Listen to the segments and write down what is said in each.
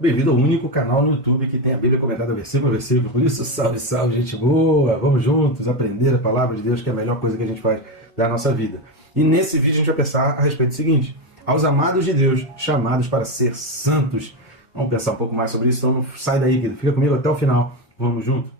Bem-vindo ao único canal no YouTube que tem a Bíblia comentada versículo a versículo. Por isso, salve, salve, gente boa! Vamos juntos aprender a palavra de Deus, que é a melhor coisa que a gente faz da nossa vida. E nesse vídeo a gente vai pensar a respeito do seguinte: aos amados de Deus, chamados para ser santos. Vamos pensar um pouco mais sobre isso, então não sai daí, querido. Fica comigo até o final. Vamos junto?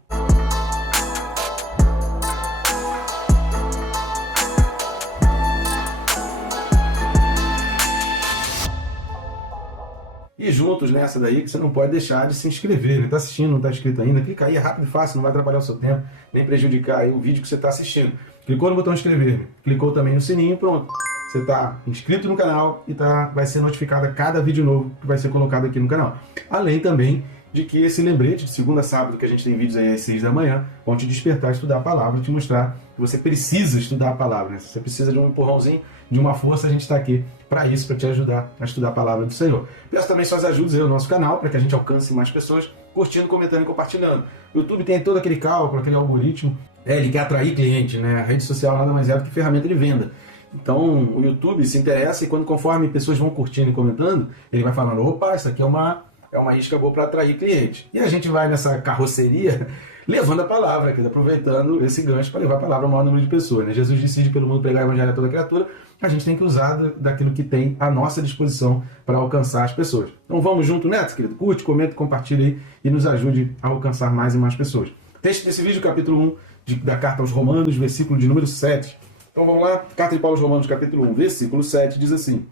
E juntos nessa daí, que você não pode deixar de se inscrever. Está assistindo, não está inscrito ainda? Clica aí, é rápido e fácil, não vai atrapalhar o seu tempo, nem prejudicar aí o vídeo que você está assistindo. Clicou no botão inscrever, clicou também no sininho, pronto. Você está inscrito no canal e vai ser notificado a cada vídeo novo que vai ser colocado aqui no canal. Além também de que esse lembrete de segunda a sábado, que a gente tem vídeos aí às 6 da manhã, vão te despertar a estudar a palavra, te mostrar que você precisa estudar a palavra, né? Se você precisa de um empurrãozinho, de uma força, a gente está aqui para isso, para te ajudar a estudar a palavra do Senhor. Peço também suas ajudas aí no nosso canal, para que a gente alcance mais pessoas, curtindo, comentando e compartilhando. O YouTube tem todo aquele cálculo, aquele algoritmo, ele quer atrair cliente, né? A rede social nada mais é do que ferramenta de venda. Então, o YouTube se interessa e conforme pessoas vão curtindo e comentando, ele vai falando, opa, isso aqui é uma isca boa para atrair cliente. E a gente vai nessa carroceria levando a palavra, aproveitando esse gancho para levar a palavra ao maior número de pessoas. Né? Jesus decide pelo mundo pregar o evangelho a toda criatura, a gente tem que usar daquilo que tem à nossa disposição para alcançar as pessoas. Então vamos junto nessa, querido? Curte, comenta, compartilha aí e nos ajude a alcançar mais e mais pessoas. Texto desse vídeo, capítulo 1 da Carta aos Romanos, versículo de número 7. Então vamos lá, Carta de Paulo aos Romanos, capítulo 1, versículo 7, diz assim: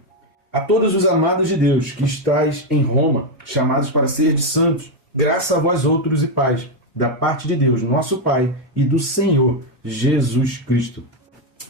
a todos os amados de Deus que estáis em Roma, chamados para ser de santos, graça a vós outros e paz, da parte de Deus, nosso Pai, e do Senhor Jesus Cristo.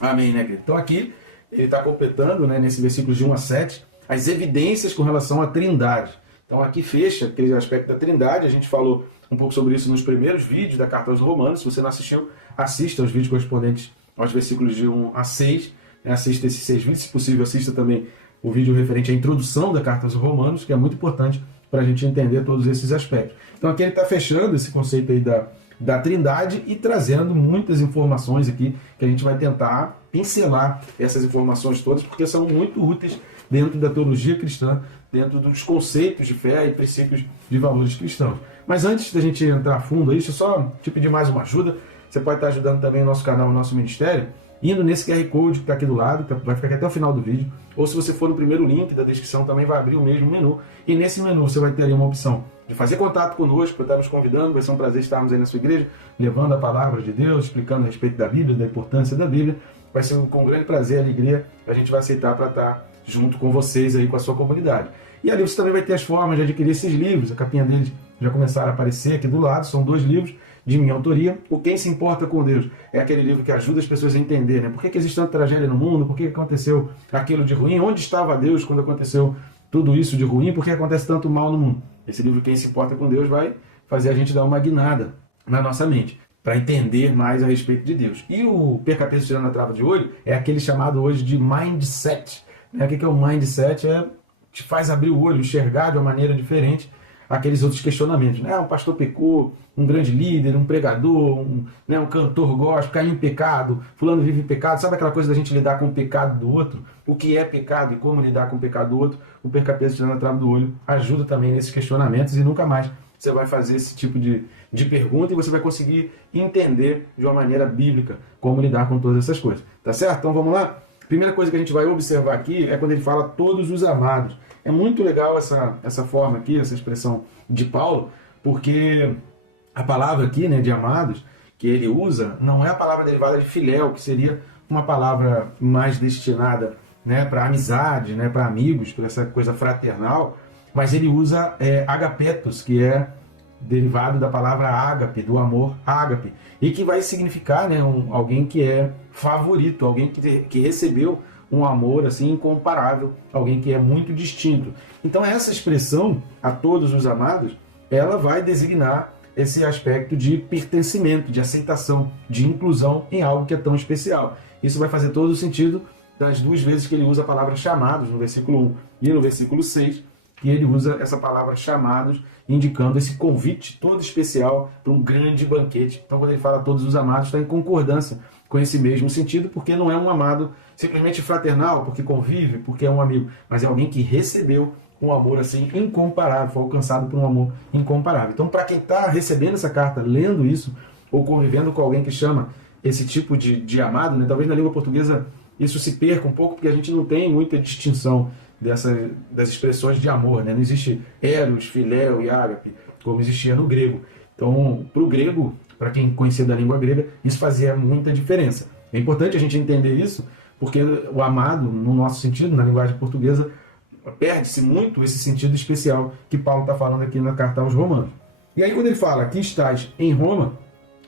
Amém, né, querido? Então aqui ele está completando, né, nesse versículo de 1 a 7, as evidências com relação à Trindade. Então aqui fecha aquele aspecto da Trindade, a gente falou um pouco sobre isso nos primeiros vídeos da Carta aos Romanos. Se você não assistiu, assista os vídeos correspondentes aos versículos de 1 a 6, né? Assista esses 6 vídeos, se possível, assista também o vídeo referente à introdução da Carta aos Romanos, que é muito importante para a gente entender todos esses aspectos. Então aqui ele está fechando esse conceito aí da Trindade e trazendo muitas informações aqui, que a gente vai tentar pincelar essas informações todas, porque são muito úteis dentro da teologia cristã, dentro dos conceitos de fé e princípios de valores cristãos. Mas antes da gente entrar a fundo aí, deixa eu só te pedir mais uma ajuda. Você pode estar ajudando também o nosso canal, o nosso ministério, indo nesse QR Code que está aqui do lado, vai ficar aqui até o final do vídeo, ou se você for no primeiro link da descrição, também vai abrir o mesmo menu, e nesse menu você vai ter ali uma opção de fazer contato conosco, para estar nos convidando. Vai ser um prazer estarmos aí na sua igreja, levando a palavra de Deus, explicando a respeito da Bíblia, da importância da Bíblia. Vai ser com grande prazer e alegria que a gente vai aceitar para estar junto com vocês aí, com a sua comunidade. E ali você também vai ter as formas de adquirir esses livros, a capinha deles já começaram a aparecer aqui do lado, são 2 livros de minha autoria. O Quem se Importa com Deus é aquele livro que ajuda as pessoas a entender, né? Por que existe tanta tragédia no mundo, por que aconteceu aquilo de ruim, onde estava Deus quando aconteceu tudo isso de ruim, por que acontece tanto mal no mundo. Esse livro Quem se Importa com Deus vai fazer a gente dar uma guinada na nossa mente, para entender mais a respeito de Deus. E o Perca-Peso Tirando a Trava de Olho é aquele chamado hoje de mindset. Né? O que é o mindset? Te faz abrir o olho, enxergar de uma maneira diferente aqueles outros questionamentos. Né? Um pastor pecou, um grande líder, um pregador, um cantor gospel, caiu em pecado, fulano vive em pecado. Sabe aquela coisa da gente lidar com o pecado do outro? O que é pecado e como lidar com o pecado do outro? O Perca-Peso Tirando a Trava do Olho ajuda também nesses questionamentos, e nunca mais você vai fazer esse tipo de pergunta e você vai conseguir entender de uma maneira bíblica como lidar com todas essas coisas. Tá certo? Então vamos lá? Primeira coisa que a gente vai observar aqui é quando ele fala todos os amados. É muito legal essa forma aqui, essa expressão de Paulo, porque a palavra aqui, né, de amados, que ele usa, não é a palavra derivada de filéu, que seria uma palavra mais destinada, né, para amizade, né, para amigos, para essa coisa fraternal, mas ele usa agapetos, que é derivado da palavra ágape, do amor ágape, e que vai significar, né, alguém que é favorito, alguém que recebeu um amor assim incomparável, alguém que é muito distinto. Então essa expressão, a todos os amados, ela vai designar esse aspecto de pertencimento, de aceitação, de inclusão em algo que é tão especial. Isso vai fazer todo o sentido das 2 vezes que ele usa a palavra chamados, no versículo 1 e no versículo 6, que ele usa essa palavra chamados, indicando esse convite todo especial para um grande banquete. Então quando ele fala todos os amados, está em concordância com esse mesmo sentido, porque não é um amado simplesmente fraternal, porque convive, porque é um amigo, mas é alguém que recebeu um amor assim incomparável, foi alcançado por um amor incomparável. Então, para quem está recebendo essa carta, lendo isso, ou convivendo com alguém que chama esse tipo de amado, né? Talvez na língua portuguesa isso se perca um pouco, porque a gente não tem muita distinção das expressões de amor, né? Não existe eros, filéu e ágape, como existia no grego. Então, para o grego, para quem conhecia da língua grega, isso fazia muita diferença. É importante a gente entender isso, porque o amado, no nosso sentido, na linguagem portuguesa, perde-se muito esse sentido especial que Paulo está falando aqui na carta aos Romanos. E aí quando ele fala que estás em Roma,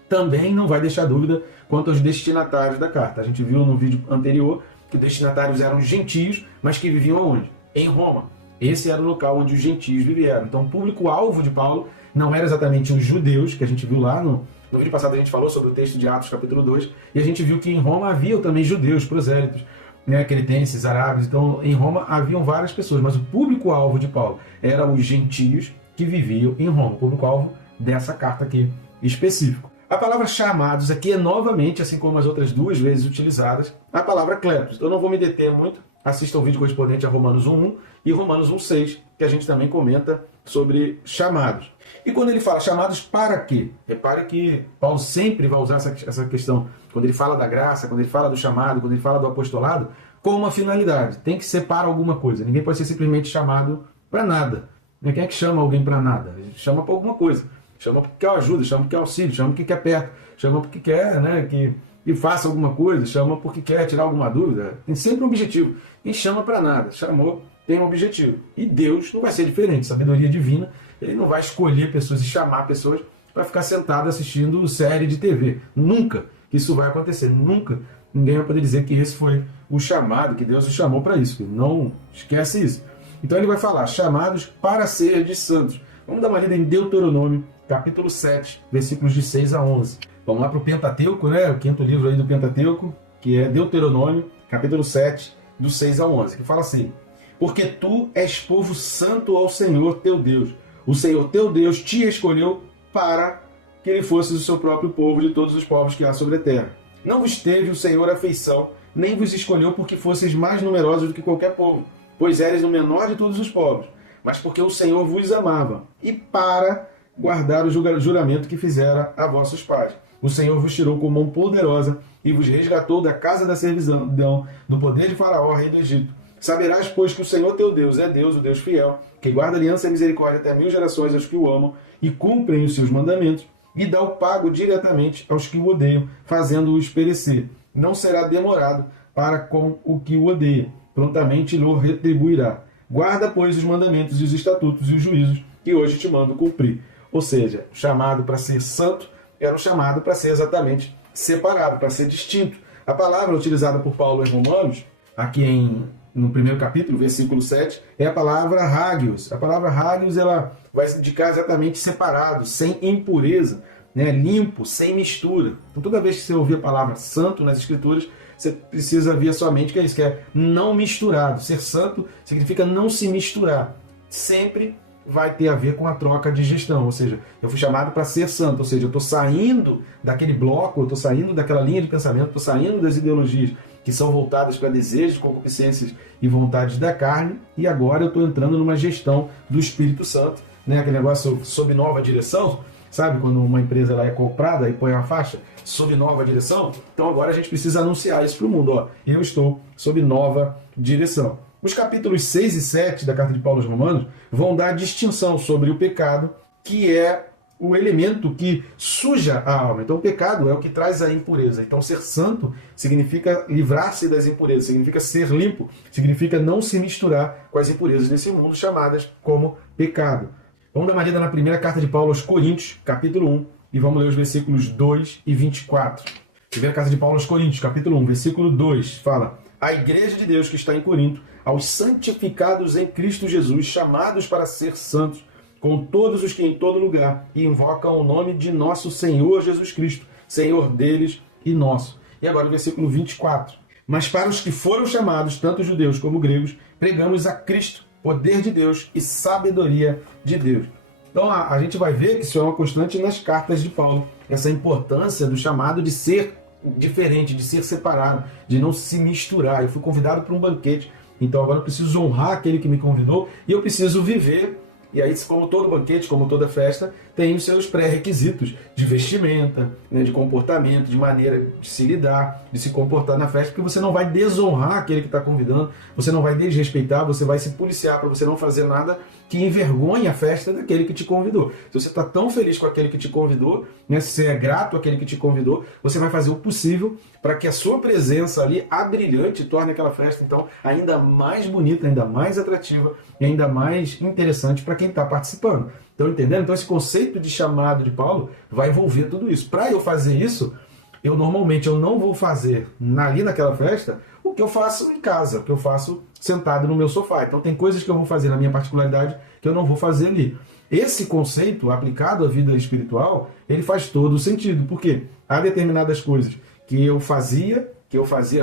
também não vai deixar dúvida quanto aos destinatários da carta. A gente viu no vídeo anterior que os destinatários eram gentios, mas que viviam aonde? Em Roma. Esse era o local onde os gentios viveram. Então o público-alvo de Paulo não era exatamente os judeus, que a gente viu lá no vídeo passado, a gente falou sobre o texto de Atos capítulo 2, e a gente viu que em Roma havia também judeus, prosélitos, né, cretenses, árabes. Então em Roma haviam várias pessoas, mas o público-alvo de Paulo eram os gentios que viviam em Roma, o público-alvo dessa carta aqui específico. A palavra chamados aqui é novamente, assim como as outras duas vezes utilizadas, a palavra kletos. Então eu não vou me deter muito, assista o vídeo correspondente a Romanos 1.1 e Romanos 1.6, que a gente também comenta sobre chamados. E quando ele fala chamados para quê? Repare que Paulo sempre vai usar essa questão, quando ele fala da graça, quando ele fala do chamado, quando ele fala do apostolado, com uma finalidade. Tem que ser para alguma coisa. Ninguém pode ser simplesmente chamado para nada. Quem é que chama alguém para nada? Ele chama para alguma coisa. Chama porque quer ajuda, chama porque quer auxílio, chama porque quer perto, chama porque quer, né, que faça alguma coisa, chama porque quer tirar alguma dúvida. Tem sempre um objetivo. Quem chama para nada, chamou, tem um objetivo. E Deus não vai ser diferente. Sabedoria divina, ele não vai escolher pessoas e chamar pessoas para ficar sentado assistindo série de TV. Nunca isso vai acontecer. Nunca ninguém vai poder dizer que esse foi o chamado, que Deus o chamou para isso. Não esquece isso. Então ele vai falar, chamados para ser de santos. Vamos dar uma lida em Deuteronômio, capítulo 7, versículos de 6 a 11. Vamos lá para o Pentateuco, né? O quinto livro aí do Pentateuco, que é Deuteronômio, capítulo 7, do 6 ao 11, que fala assim: porque tu és povo santo ao Senhor teu Deus. O Senhor teu Deus te escolheu para que ele fosse o seu próprio povo de todos os povos que há sobre a terra. Não vos teve o Senhor afeição, nem vos escolheu porque fosseis mais numerosos do que qualquer povo, pois eres o menor de todos os povos, mas porque o Senhor vos amava, e para guardar o juramento que fizera a vossos pais. O Senhor vos tirou com mão poderosa e vos resgatou da casa da servidão, do poder de Faraó, rei do Egito. Saberás, pois, que o Senhor teu Deus é Deus, o Deus fiel, que guarda aliança e misericórdia até 1000 gerações aos que o amam e cumprem os seus mandamentos, e dá o pago diretamente aos que o odeiam, fazendo-os perecer. Não será demorado para com o que o odeia, prontamente lhe retribuirá. Guarda, pois, os mandamentos e os estatutos e os juízos que hoje te mando cumprir. Ou seja, o chamado para ser santo era um chamado para ser exatamente separado, para ser distinto. A palavra utilizada por Paulo em Romanos, aqui no primeiro capítulo, versículo 7, é a palavra hagios. A palavra hagios, ela vai indicar exatamente separado, sem impureza, né? Limpo, sem mistura. Então toda vez que você ouvir a palavra santo nas escrituras, você precisa ver a sua mente que é isso, que é não misturado. Ser santo significa não se misturar. Sempre vai ter a ver com a troca de gestão, ou seja, eu fui chamado para ser santo, ou seja, eu estou saindo daquele bloco, eu estou saindo daquela linha de pensamento, estou saindo das ideologias que são voltadas para desejos, concupiscências e vontades da carne, e agora eu estou entrando numa gestão do Espírito Santo, né? Aquele negócio sob nova direção, sabe, quando uma empresa ela é comprada e põe uma faixa sob nova direção, então agora a gente precisa anunciar isso para o mundo, ó, eu estou sob nova direção. Os capítulos 6 e 7 da carta de Paulo aos Romanos vão dar distinção sobre o pecado, que é o elemento que suja a alma. Então o pecado é o que traz a impureza. Então ser santo significa livrar-se das impurezas, significa ser limpo, significa não se misturar com as impurezas desse mundo, chamadas como pecado. Vamos dar uma lida na primeira carta de Paulo aos Coríntios, capítulo 1, e vamos ler os versículos 2 e 24. Primeira carta de Paulo aos Coríntios, capítulo 1, versículo 2, fala: a igreja de Deus que está em Corinto, aos santificados em Cristo Jesus, chamados para ser santos, com todos os que em todo lugar invocam o nome de nosso Senhor Jesus Cristo, Senhor deles e nosso. E agora o versículo 24. Mas para os que foram chamados, tanto judeus como gregos, pregamos a Cristo, poder de Deus e sabedoria de Deus. Então a gente vai ver que isso é uma constante nas cartas de Paulo, essa importância do chamado de ser diferente, de ser separado, de não se misturar. Eu fui convidado para um banquete Então agora eu preciso honrar aquele que me convidou e eu preciso viver. E aí, como todo banquete, como toda festa, tem os seus pré-requisitos de vestimenta, né, de comportamento, de maneira de se lidar, de se comportar na festa, porque você não vai desonrar aquele que está convidando, você não vai desrespeitar, você vai se policiar para você não fazer nada que envergonhe a festa daquele que te convidou. Se você está tão feliz com aquele que te convidou, né, se você é grato àquele que te convidou, você vai fazer o possível para que a sua presença ali, abrilhante, torne aquela festa, então, ainda mais bonita, ainda mais atrativa e ainda mais interessante para quem está participando. Estão entendendo? Então esse conceito de chamado de Paulo vai envolver tudo isso. Para eu fazer isso, eu normalmente não vou fazer ali naquela festa o que eu faço em casa, o que eu faço sentado no meu sofá. Então tem coisas que eu vou fazer na minha particularidade que eu não vou fazer ali. Esse conceito aplicado à vida espiritual, ele faz todo o sentido, porque há determinadas coisas que eu fazia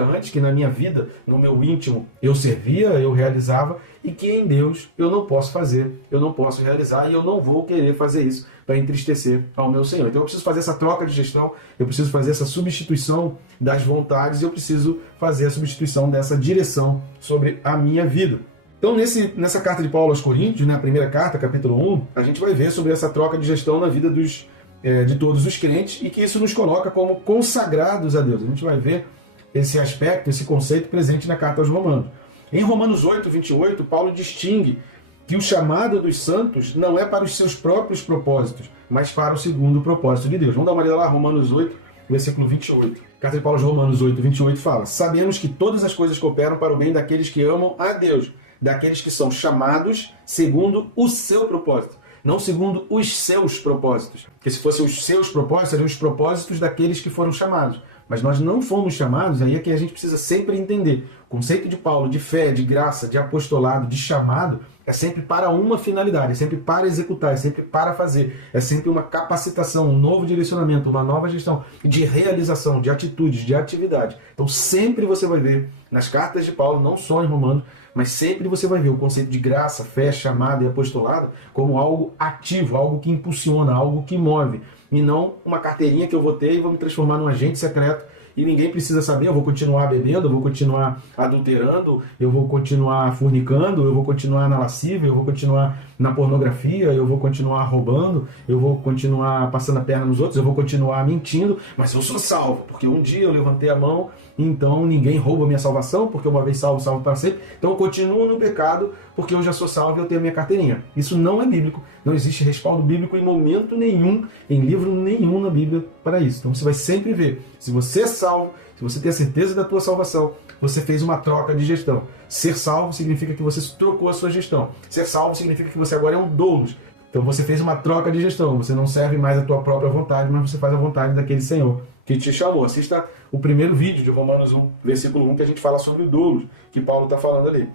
antes, que na minha vida, no meu íntimo, eu servia, eu realizava, e que em Deus eu não posso fazer, eu não posso realizar, e eu não vou querer fazer isso para entristecer ao meu Senhor. Então eu preciso fazer essa troca de gestão, eu preciso fazer essa substituição das vontades, e eu preciso fazer a substituição dessa direção sobre a minha vida. Então nessa carta de Paulo aos Coríntios, a primeira carta, capítulo 1, a gente vai ver sobre essa troca de gestão na vida de todos os crentes, e que isso nos coloca como consagrados a Deus. A gente vai ver esse aspecto, esse conceito presente na carta aos Romanos. Em Romanos 8, 28, Paulo distingue que o chamado dos santos não é para os seus próprios propósitos, mas para o segundo propósito de Deus. Vamos dar uma olhada lá, Romanos 8, versículo 28. Carta de Paulo aos Romanos 8, 28 fala: sabemos que todas as coisas cooperam para o bem daqueles que amam a Deus, daqueles que são chamados segundo o seu propósito, não segundo os seus propósitos. Porque se fossem os seus propósitos, seriam os propósitos daqueles que foram chamados. Mas nós não fomos chamados, aí é que a gente precisa sempre entender. O conceito de Paulo, de fé, de graça, de apostolado, de chamado, é sempre para uma finalidade, é sempre para executar, é sempre para fazer, é sempre uma capacitação, um novo direcionamento, uma nova gestão de realização, de atitudes, de atividade. Então sempre você vai ver nas cartas de Paulo, não só em Romanos, mas sempre você vai ver o conceito de graça, fé, chamado e apostolado como algo ativo, algo que impulsiona, algo que move, e não uma carteirinha que eu vou ter e vou me transformar num agente secreto e ninguém precisa saber. Eu vou continuar bebendo, eu vou continuar adulterando, eu vou continuar fornicando, eu vou continuar na lascívia, eu vou continuar na pornografia, eu vou continuar roubando, eu vou continuar passando a perna nos outros, eu vou continuar mentindo, mas eu sou salvo, porque um dia eu levantei a mão, então ninguém rouba a minha salvação, porque uma vez salvo, salvo para sempre. Então eu continuo no pecado, porque eu já sou salvo e eu tenho a minha carteirinha. Isso não é bíblico, não existe respaldo bíblico em momento nenhum, em livro nenhum na Bíblia para isso. Então você vai sempre ver, se você é salvo, se você tem a certeza da tua salvação, você fez uma troca de gestão. Ser salvo significa que você trocou a sua gestão. Ser salvo significa que você agora é um doulos. Então você fez uma troca de gestão. Você não serve mais a tua própria vontade, mas você faz a vontade daquele Senhor que te chamou. Assista o primeiro vídeo de Romanos 1, versículo 1, que a gente fala sobre o doulos, que Paulo está falando ali.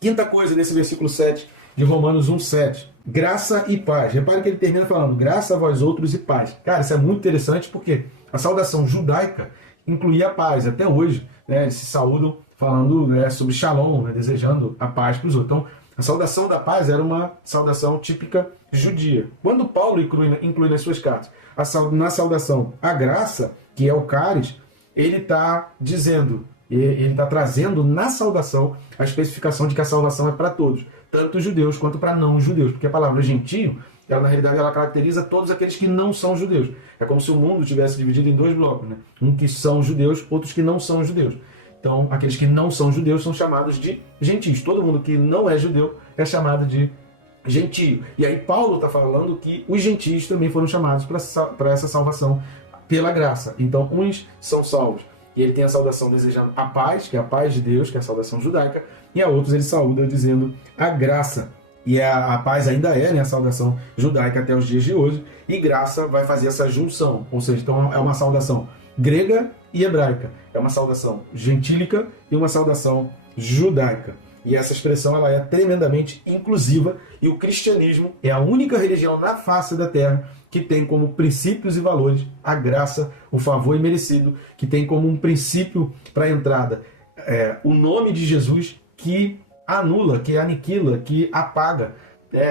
Quinta coisa nesse versículo 7 de Romanos 1, 7. Graça e paz. Repare que ele termina falando, graça a vós outros e paz. Cara, isso é muito interessante porque a saudação judaica incluía a paz. Até hoje, né, eles se saúdam falando sobre shalom, né, desejando a paz para os outros. Então, a saudação da paz era uma saudação típica judia. Quando Paulo inclui nas suas cartas na saudação a graça, que é o caris, ele está dizendo, ele está trazendo na saudação a especificação de que a salvação é para todos, tanto os judeus quanto para não judeus, porque a palavra gentio, ela na realidade ela caracteriza todos aqueles que não são judeus. É como se o mundo tivesse dividido em dois blocos, né? Um que são judeus, outros que não são judeus. Então, aqueles que não são judeus são chamados de gentios. Todo mundo que não é judeu é chamado de gentio. E aí Paulo está falando que os gentios também foram chamados para essa salvação pela graça. Então, uns são salvos. E ele tem a saudação desejando a paz, que é a paz de Deus, que é a saudação judaica, e a outros ele saúda dizendo a graça. E a paz ainda é, né, a saudação judaica até os dias de hoje, e graça vai fazer essa junção. Ou seja, então é uma saudação grega e hebraica. É uma saudação gentílica e uma saudação judaica. E essa expressão ela é tremendamente inclusiva, e o cristianismo é a única religião na face da terra que tem como princípios e valores a graça, o favor imerecido, que tem como um princípio para a entrada o nome de Jesus, que anula, que aniquila, que apaga,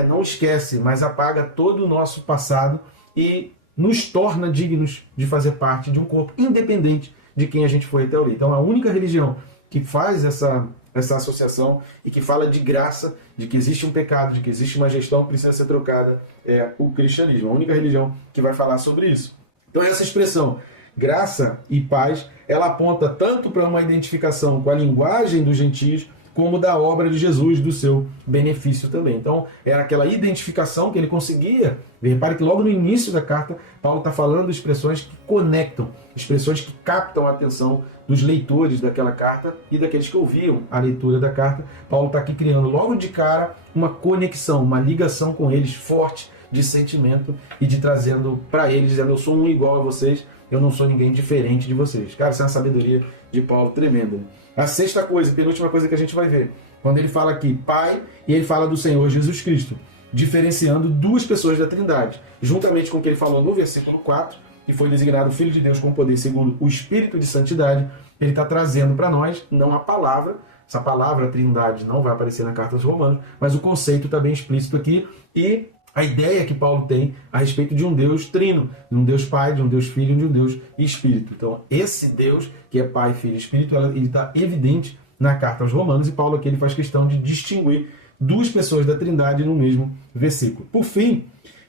não esquece, mas apaga todo o nosso passado e nos torna dignos de fazer parte de um corpo independente de quem a gente foi até ali. Então a única religião que faz essa essa associação e que fala de graça, de que existe um pecado, de que existe uma gestão que precisa ser trocada, é o cristianismo, a única religião que vai falar sobre isso. Então essa expressão, graça e paz, ela aponta tanto para uma identificação com a linguagem dos gentios, como da obra de Jesus, do seu benefício também. Então, era aquela identificação que ele conseguia. Repare que logo no início da carta, Paulo está falando de expressões que conectam, expressões que captam a atenção dos leitores daquela carta e daqueles que ouviam a leitura da carta. Paulo está aqui criando logo de cara uma conexão, uma ligação com eles forte de sentimento e de trazendo para eles, dizendo, eu sou um igual a vocês, eu não sou ninguém diferente de vocês. Cara, isso é uma sabedoria de Paulo tremenda. A sexta coisa, penúltima coisa que a gente vai ver, quando ele fala aqui Pai e ele fala do Senhor Jesus Cristo, diferenciando duas pessoas da Trindade, juntamente com o que ele falou no versículo 4, que foi designado Filho de Deus com poder segundo o Espírito de Santidade, ele está trazendo para nós, não a palavra, essa palavra Trindade não vai aparecer na carta aos Romanos, mas o conceito está bem explícito aqui e a ideia que Paulo tem a respeito de um Deus trino, de um Deus Pai, de um Deus Filho e de um Deus Espírito. Então, esse Deus, que é Pai, Filho e Espírito, ele está evidente na carta aos Romanos, e Paulo aqui ele faz questão de distinguir duas pessoas da Trindade no mesmo versículo. Por fim,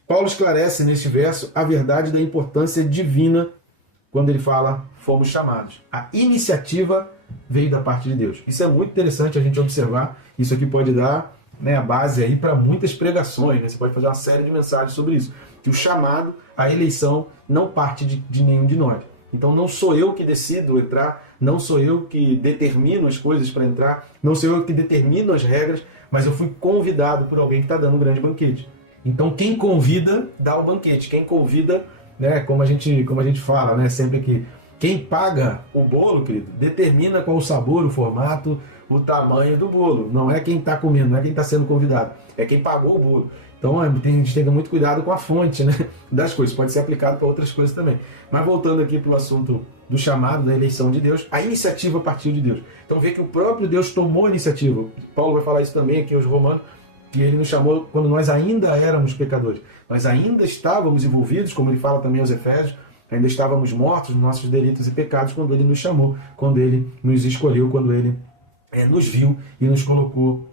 Paulo esclarece neste verso a verdade da importância divina quando ele fala fomos chamados. A iniciativa veio da parte de Deus. Isso é muito interessante a gente observar. Isso aqui pode dar a base aí para muitas pregações, né? Você pode fazer uma série de mensagens sobre isso, que o chamado, a eleição não parte de nenhum de nós. Então não sou eu que decido entrar, não sou eu que determino as coisas para entrar, não sou eu que determino as regras, mas eu fui convidado por alguém que está dando um grande banquete. Então quem convida dá o banquete, quem convida, né, como a gente fala, né, sempre que quem paga o bolo, querido, determina qual o sabor, o formato, o tamanho do bolo. Não é quem está comendo, não é quem está sendo convidado, é quem pagou o bolo. Então a gente tem muito cuidado com a fonte, né, das coisas. Pode ser aplicado para outras coisas também. Mas voltando aqui para o assunto do chamado, da eleição de Deus, a iniciativa partiu de Deus. Então vê que o próprio Deus tomou a iniciativa. Paulo vai falar isso também aqui aos Romanos, que ele nos chamou quando nós ainda éramos pecadores. Nós ainda estávamos envolvidos, como ele fala também aos Efésios, ainda estávamos mortos nos nossos delitos e pecados quando ele nos chamou, quando ele nos escolheu, quando ele nos viu e nos colocou,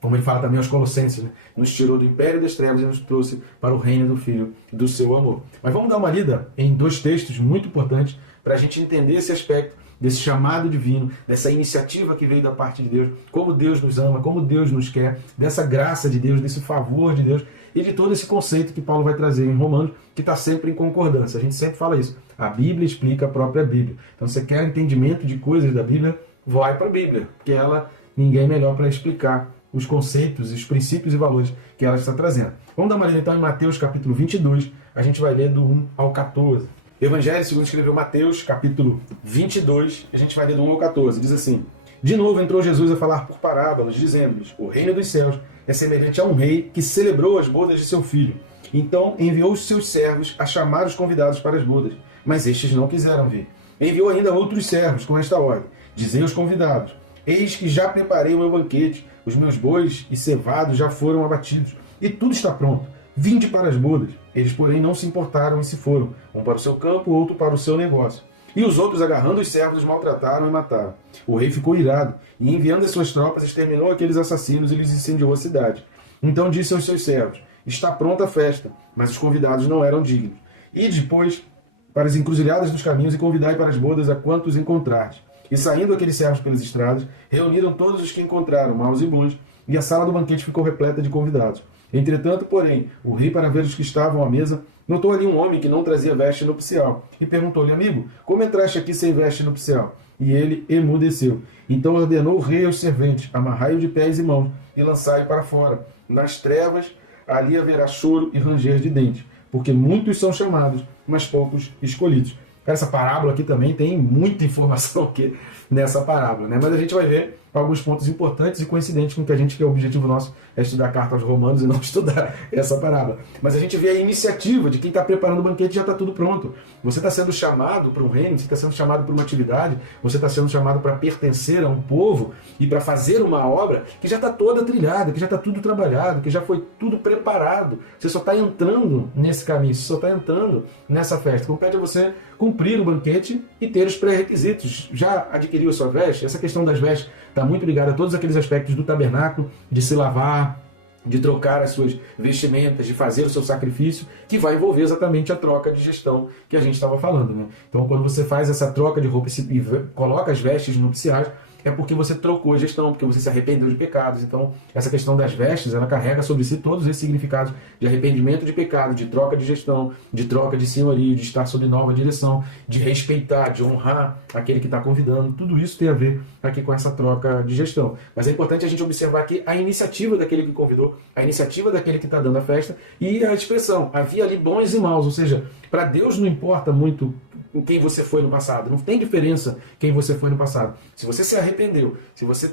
como ele fala também aos Colossenses, né? Nos tirou do império das trevas e nos trouxe para o reino do Filho do seu amor. Mas vamos dar uma lida em dois textos muito importantes para a gente entender esse aspecto desse chamado divino, dessa iniciativa que veio da parte de Deus, como Deus nos ama, como Deus nos quer, dessa graça de Deus, desse favor de Deus e de todo esse conceito que Paulo vai trazer em Romanos, que está sempre em concordância. A gente sempre fala isso. A Bíblia explica a própria Bíblia. Então, se você quer entendimento de coisas da Bíblia, vai para a Bíblia, porque ninguém é melhor para explicar os conceitos, os princípios e valores que ela está trazendo. Vamos dar uma lida então em Mateus capítulo 22, a gente vai ler do 1 ao 14. Evangelho segundo escreveu Mateus capítulo 22, a gente vai ler do 1 ao 14, diz assim: De novo entrou Jesus a falar por parábolas, dizendo-lhes, o reino dos céus é semelhante a um rei que celebrou as bodas de seu filho. Então enviou os seus servos a chamar os convidados para as bodas, mas estes não quiseram vir. Enviou ainda outros servos com esta ordem: Dizei aos convidados, eis que já preparei o meu banquete, os meus bois e cevados já foram abatidos, e tudo está pronto. Vinde para as bodas. Eles, porém, não se importaram e se foram, um para o seu campo, outro para o seu negócio. E os outros, agarrando os servos, os maltrataram e mataram. O rei ficou irado, e enviando as suas tropas, exterminou aqueles assassinos e lhes incendiou a cidade. Então disse aos seus servos: Está pronta a festa, mas os convidados não eram dignos. E depois, para as encruzilhadas dos caminhos, e convidai para as bodas a quantos encontrardes. E saindo aqueles servos pelas estradas, reuniram todos os que encontraram, maus e bons, e a sala do banquete ficou repleta de convidados. Entretanto, porém, o rei, para ver os que estavam à mesa, notou ali um homem que não trazia veste nupcial, e perguntou-lhe: Amigo, como entraste aqui sem veste nupcial? E ele emudeceu. Então ordenou o rei aos serventes: Amarrai-o de pés e mãos, e lançai-o para fora. Nas trevas, ali haverá choro e ranger de dentes, porque muitos são chamados, mas poucos escolhidos. Essa parábola aqui também tem muita informação aqui nessa parábola, né? Mas a gente vai ver alguns pontos importantes e coincidentes com que a gente, que é o objetivo nosso, é estudar a carta aos Romanos e não estudar essa parábola. Mas a gente vê a iniciativa de quem está preparando o banquete, já está tudo pronto. Você está sendo chamado para um reino, você está sendo chamado para uma atividade, você está sendo chamado para pertencer a um povo e para fazer uma obra que já está toda trilhada, que já está tudo trabalhado, que já foi tudo preparado. Você só está entrando nesse caminho, você só está entrando nessa festa. Compete a você cumprir o banquete e ter os pré-requisitos. Já adquiriu a sua veste? Essa questão das vestes está está muito ligado a todos aqueles aspectos do tabernáculo, de se lavar, de trocar as suas vestimentas, de fazer o seu sacrifício, que vai envolver exatamente a troca de gestão que a gente estava falando, né? Então, quando você faz essa troca de roupa e coloca as vestes nupciais, é porque você trocou a gestão, porque você se arrependeu de pecados. Então, essa questão das vestes, ela carrega sobre si todos esses significados de arrependimento de pecado, de troca de gestão, de troca de senhorio, de estar sob nova direção, de respeitar, de honrar aquele que está convidando. Tudo isso tem a ver aqui com essa troca de gestão. Mas é importante a gente observar aqui a iniciativa daquele que convidou, a iniciativa daquele que está dando a festa e a expressão. Havia ali bons e maus, ou seja, para Deus não importa muito quem você foi no passado. Não tem diferença quem você foi no passado. Se você se arrependeu, se você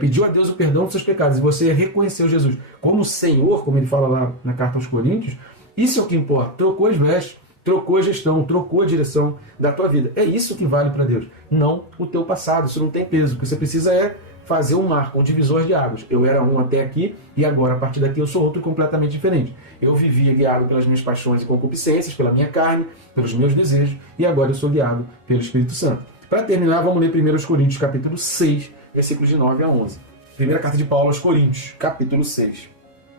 pediu a Deus o perdão dos seus pecados e você reconheceu Jesus como Senhor, como ele fala lá na carta aos Coríntios, isso é o que importa. Trocou as vestes, trocou a gestão, trocou a direção da tua vida. É isso que vale para Deus, não o teu passado. Isso não tem peso. O que você precisa é fazer um marco, um divisor de águas. Eu era um até aqui e agora, a partir daqui, eu sou outro completamente diferente. Eu vivia guiado pelas minhas paixões e concupiscências, pela minha carne, pelos meus desejos, e agora eu sou guiado pelo Espírito Santo. Para terminar, vamos ler 1 Coríntios, capítulo 6, versículos de 9 a 11. Primeira carta de Paulo aos Coríntios, capítulo 6,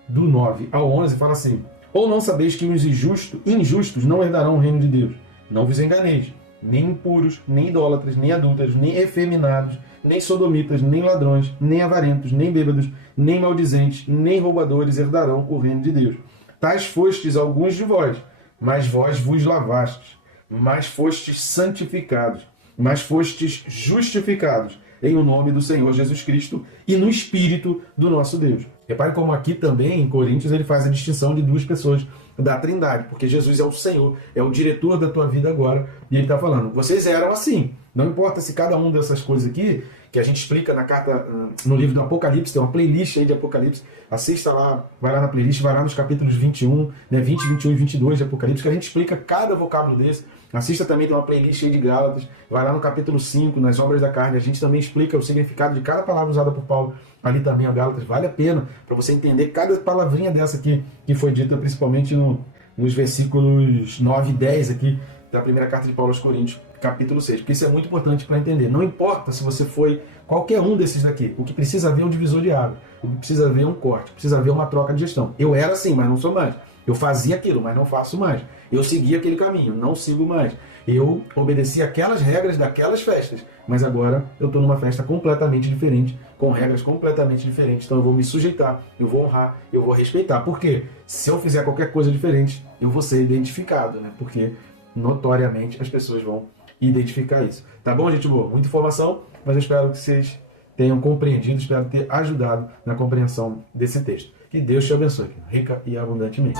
do 9 ao 11, fala assim: Ou não sabeis que os injustos não herdarão o reino de Deus? Não vos enganeis, nem impuros, nem idólatras, nem adúlteros, nem efeminados, nem sodomitas, nem ladrões, nem avarentos, nem bêbados, nem maldizentes, nem roubadores herdarão o reino de Deus. Tais fostes alguns de vós, mas vós vos lavastes, mas fostes santificados, mas fostes justificados em o nome do Senhor Jesus Cristo e no Espírito do nosso Deus. Repare como aqui também, em Coríntios, ele faz a distinção de duas pessoas da Trindade, porque Jesus é o Senhor, é o diretor da tua vida agora, e ele está falando, vocês eram assim. Não importa se cada uma dessas coisas aqui, que a gente explica na carta, no livro do Apocalipse, tem uma playlist aí de Apocalipse, assista lá, vai lá na playlist, vai lá nos capítulos 21, né, 20, 21 e 22 de Apocalipse, que a gente explica cada vocábulo desse. Assista também, tem uma playlist aí de Gálatas, vai lá no capítulo 5, nas obras da carne, a gente também explica o significado de cada palavra usada por Paulo, ali também a Gálatas, vale a pena para você entender cada palavrinha dessa aqui, que foi dita principalmente nos versículos 9 e 10 aqui, da primeira carta de Paulo aos Coríntios, capítulo 6, porque isso é muito importante para entender. Não importa se você foi qualquer um desses daqui, o que precisa haver é um divisor de água, o que precisa haver é um corte, precisa haver uma troca de gestão. Eu era assim, mas não sou mais. Eu fazia aquilo, mas não faço mais. Eu seguia aquele caminho, não sigo mais. Eu obedeci aquelas regras daquelas festas, mas agora eu estou numa festa completamente diferente, com regras completamente diferentes. Então eu vou me sujeitar, eu vou honrar, eu vou respeitar. Por quê? Se eu fizer qualquer coisa diferente, eu vou ser identificado, né? Porque notoriamente as pessoas vão identificar isso. Tá bom, gente boa? Muita informação, mas eu espero que vocês tenham compreendido, espero ter ajudado na compreensão desse texto. Que Deus te abençoe, rica e abundantemente.